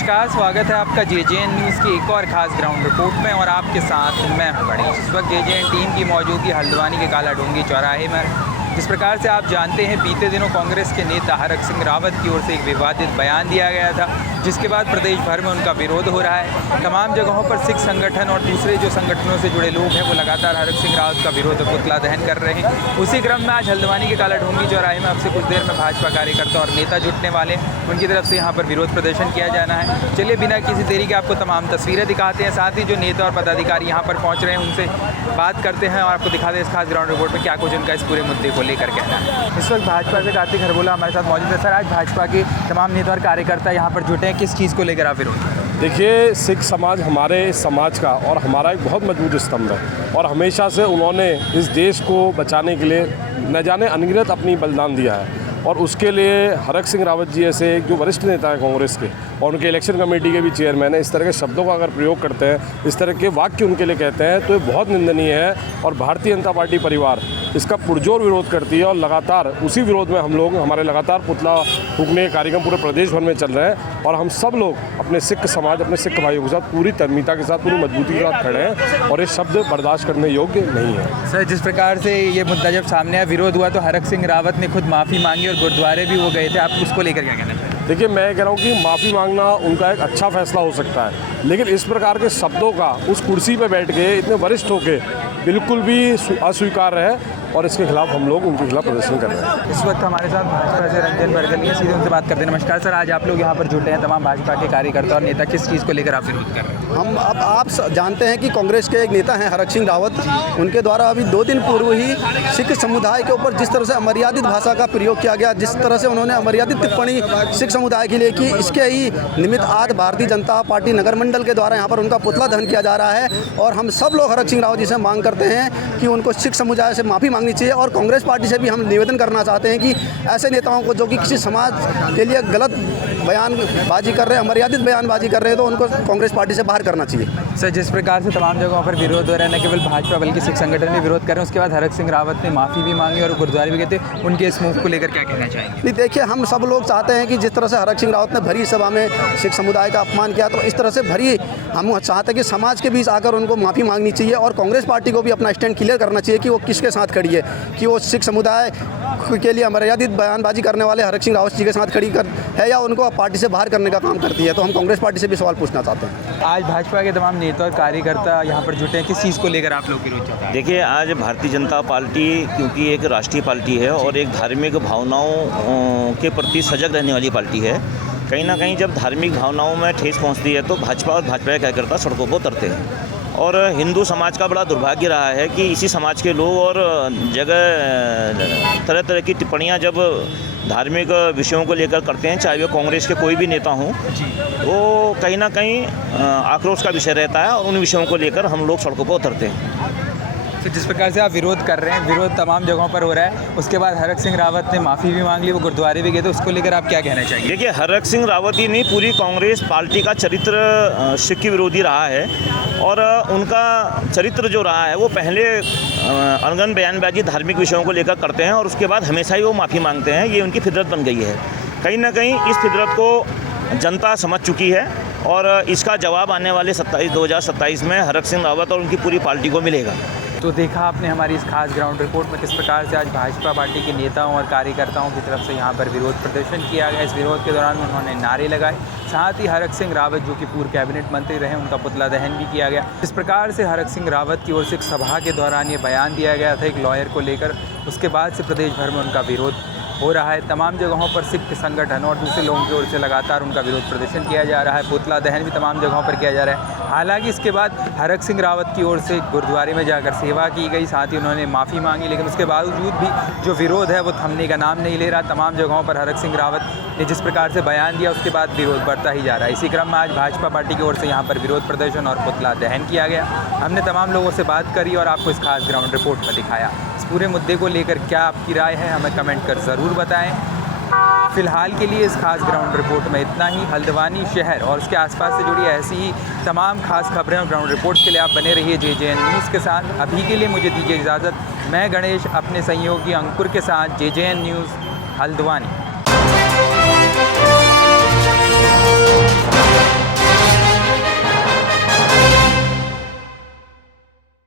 नमस्कार, स्वागत है आपका JJN न्यूज़ की एक और ख़ास ग्राउंड रिपोर्ट में और आपके साथ मैं हूं गणेश। इस वक्त JJN टीम की मौजूदगी हल्द्वानी के काला डोंगी चौराहे में। जिस प्रकार से आप जानते हैं, बीते दिनों कांग्रेस के नेता हरक सिंह रावत की ओर से एक विवादित बयान दिया गया था, जिसके बाद प्रदेश भर में उनका विरोध हो रहा है। तमाम जगहों पर सिख संगठन और दूसरे जो संगठनों से जुड़े लोग हैं वो लगातार हरक सिंह रावत का विरोध और पुतला दहन कर रहे हैं। उसी क्रम में आज हल्द्वानी के काला डोंगी चौराहे में अब से कुछ देर में भाजपा कार्यकर्ता और नेता जुटने वाले हैं। उनकी तरफ से यहाँ पर विरोध प्रदर्शन किया जाना है। चलिए बिना किसी देरी के आपको तमाम तस्वीरें दिखाते हैं, साथ ही जो नेता और पदाधिकारी यहाँ पर पहुँच रहे हैं उनसे बात करते हैं और आपको दिखाते हैं इस खास ग्राउंड रिपोर्ट में क्या कुछ उनका इस पूरे मुद्दे को लेकर कहना है। इस वक्त भाजपा से कार्तिक हरबोला हमारे साथ मौजूद है। सर, आज भाजपा के तमाम नेता और कार्यकर्ता यहाँ पर जुटे हैं, किस चीज़ को लेकर आप विरोध? देखिए, सिख समाज हमारे समाज का और हमारा एक बहुत मजबूत स्तंभ है और हमेशा से उन्होंने इस देश को बचाने के लिए न जाने अनगिनत अपनी बलिदान दिया है और उसके लिए हरक सिंह रावत जी ऐसे जो वरिष्ठ नेता हैं कांग्रेस के और उनके इलेक्शन कमेटी के भी चेयरमैन हैं, इस तरह के शब्दों का अगर प्रयोग करते हैं, इस तरह के वाक्य उनके लिए कहते हैं तो ये बहुत निंदनीय है और भारतीय जनता पार्टी परिवार इसका पुरजोर विरोध करती है और लगातार उसी विरोध में हम लोग हमारे लगातार पुतला फूंकने के कार्यक्रम पूरे प्रदेश भर में चल रहे हैं और हम सब लोग अपने सिख समाज, अपने सिख भाइयों के साथ पूरी तन्मीता के साथ, पूरी मजबूती के साथ खड़े हैं और ये शब्द बर्दाश्त करने योग्य नहीं है। सर, जिस प्रकार से ये मुद्दा जब सामने आया, विरोध हुआ, तो हरक सिंह रावत ने खुद माफ़ी मांगी और गुरुद्वारे भी वो गए थे, आप उसको लेकर क्या कहना चाहेंगे? देखिए, मैं कह रहा हूँ कि माफ़ी मांगना उनका एक अच्छा फैसला हो सकता है, लेकिन इस प्रकार के शब्दों का उस कुर्सी पर बैठ के इतने वरिष्ठ होके बिल्कुल भी अस्वीकार्य है और इसके खिलाफ हम लोग उनके खिलाफ प्रदर्शन कर रहे हैं। इस वक्त हमारे साथ भाजपा से रंजन बरगलिया, सीधे उनसे बात करते हैं। नमस्कार सर, आज आप लोग यहाँ पर जुटे हैं, तमाम भाजपा के कार्यकर्ता और नेता, किस चीज़ को लेकर आप विरोध कर रहे हैं? हम अब आप जानते हैं कि कांग्रेस के एक नेता हैं हरक सिंह रावत, उनके द्वारा अभी 2 दिन पूर्व ही सिख समुदाय के ऊपर जिस तरह से अमर्यादित भाषा का प्रयोग किया गया, जिस तरह से उन्होंने अमर्यादित टिप्पणी सिख समुदाय के लिए की, इसके ही निमित्त आज भारतीय जनता पार्टी नगर मंडल के द्वारा यहाँ पर उनका पुतला दहन किया जा रहा है और हम सब लोग हरक सिंह रावत जी से मांग करते हैं कि उनको सिख समुदाय से माफ़ी मांगनी चाहिए और कांग्रेस पार्टी से भी हम निवेदन करना चाहते हैं कि ऐसे नेताओं को जो कि किसी समाज के लिए गलत बयानबाजी कर रहे हैं, अमर्यादित बयानबाजी कर रहे हैं, तो उनको कांग्रेस पार्टी से बाहर करना चाहिए। सर, जिस प्रकार से तमाम जगहों पर विरोध हो रहा है, न केवल भाजपा बल्कि सिख संगठन भी विरोध कर रहे हैं, उसके बाद हरक सिंह रावत ने माफ़ी भी मांगी और गुरुद्वारे भी गए थे, उनके इस मूव को लेकर क्या कहना चाहेंगे? नहीं, देखिए, हम सब लोग चाहते हैं कि जिस तरह से हरक सिंह रावत ने भरी सभा में सिख समुदाय का अपमान किया, तो इस तरह से भरी हम चाहते हैं कि समाज के बीच आकर उनको माफ़ी मांगनी चाहिए और कांग्रेस पार्टी को भी अपना स्टैंड क्लियर करना चाहिए कि वो किसके साथ खड़ी है, कि वो सिख समुदाय के लिए अमर्यादित बयानबाजी करने वाले हरक सिंह रावत जी के साथ खड़ी है या उनको पार्टी से बाहर करने का काम करती है। तो हम कांग्रेस पार्टी से भी सवाल पूछना चाहते हैं। आज भाजपा के तमाम नेता और कार्यकर्ता यहाँ पर जुटे हैं, किस चीज़ को लेकर आप लोग विरोध चाहते हैं? देखिए, आज भारतीय जनता पार्टी क्योंकि एक राष्ट्रीय पार्टी है और एक धार्मिक भावनाओं के प्रति सजग रहने वाली पार्टी है, कहीं ना कहीं जब धार्मिक भावनाओं में ठेस पहुंचती है तो भाजपा और भाजपा के कार्यकर्ता सड़कों पर उतरते हैं और हिंदू समाज का बड़ा दुर्भाग्य रहा है कि इसी समाज के लोग और जगह तरह तरह की टिप्पणियां जब धार्मिक विषयों को लेकर करते हैं, चाहे वे कांग्रेस के कोई भी नेता हों, वो कहीं ना कहीं आक्रोश का विषय रहता है और उन विषयों को लेकर हम लोग सड़कों पर उतरते हैं। तो जिस प्रकार से आप विरोध कर रहे हैं, विरोध तमाम जगहों पर हो रहा है, उसके बाद हरक सिंह रावत ने माफ़ी भी मांग ली, वो गुरुद्वारे भी गए, तो उसको लेकर आप क्या कहना चाहेंगे? देखिए, हरक सिंह रावत ही नहीं, पूरी कांग्रेस पार्टी का चरित्र सिख विरोधी रहा है और उनका चरित्र जो रहा है वो पहले अनगन बयानबाजी धार्मिक विषयों को लेकर करते हैं और उसके बाद हमेशा ही वो माफ़ी मांगते हैं। ये उनकी फितरत बन गई है। कहीं ना कहीं इस फितरत को जनता समझ चुकी है और इसका जवाब आने वाले 2027 में हरक सिंह रावत और उनकी पूरी पार्टी को मिलेगा। तो देखा आपने हमारी इस खास ग्राउंड रिपोर्ट में किस प्रकार से आज भाजपा पार्टी के नेताओं और कार्यकर्ताओं की तरफ से यहाँ पर विरोध प्रदर्शन किया गया। इस विरोध के दौरान उन्होंने नारे लगाए, साथ ही हरक सिंह रावत जो कि पूर्व कैबिनेट मंत्री रहे, उनका पुतला दहन भी किया गया। इस प्रकार से हरक सिंह रावत की ओर से एक सभा के दौरान ये बयान दिया गया था एक लॉयर को लेकर, उसके बाद से प्रदेश भर में उनका विरोध हो रहा है। तमाम जगहों पर सिख संगठन और दूसरे लोगों की ओर से लगातार उनका विरोध प्रदर्शन किया जा रहा है, पुतला दहन भी तमाम जगहों पर किया जा रहा है। हालांकि इसके बाद हरक सिंह रावत की ओर से गुरुद्वारे में जाकर सेवा की गई, साथ ही उन्होंने माफ़ी मांगी, लेकिन उसके बावजूद भी जो विरोध है वो थमने का नाम नहीं ले रहा। तमाम जगहों पर हरक सिंह रावत ने जिस प्रकार से बयान दिया, उसके बाद विरोध बढ़ता ही जा रहा है। इसी क्रम में आज भाजपा पार्टी की ओर से यहाँ पर विरोध प्रदर्शन और पुतला दहन किया गया। हमने तमाम लोगों से बात करी और आपको इस खास ग्राउंड रिपोर्ट में दिखाया। इस पूरे मुद्दे को लेकर क्या आपकी राय है, हमें कमेंट कर ज़रूर बताएं। फ़िलहाल के लिए इस खास ग्राउंड रिपोर्ट में इतना ही। हल्द्वानी शहर और उसके आसपास से जुड़ी ऐसी ही तमाम खास खबरें और ग्राउंड रिपोर्ट्स के लिए आप बने रहिए JJN न्यूज़ के साथ। अभी के लिए मुझे दीजिए इजाज़त। मैं गणेश अपने सहयोगी अंकुर के साथ JJN न्यूज़ हल्द्वानी।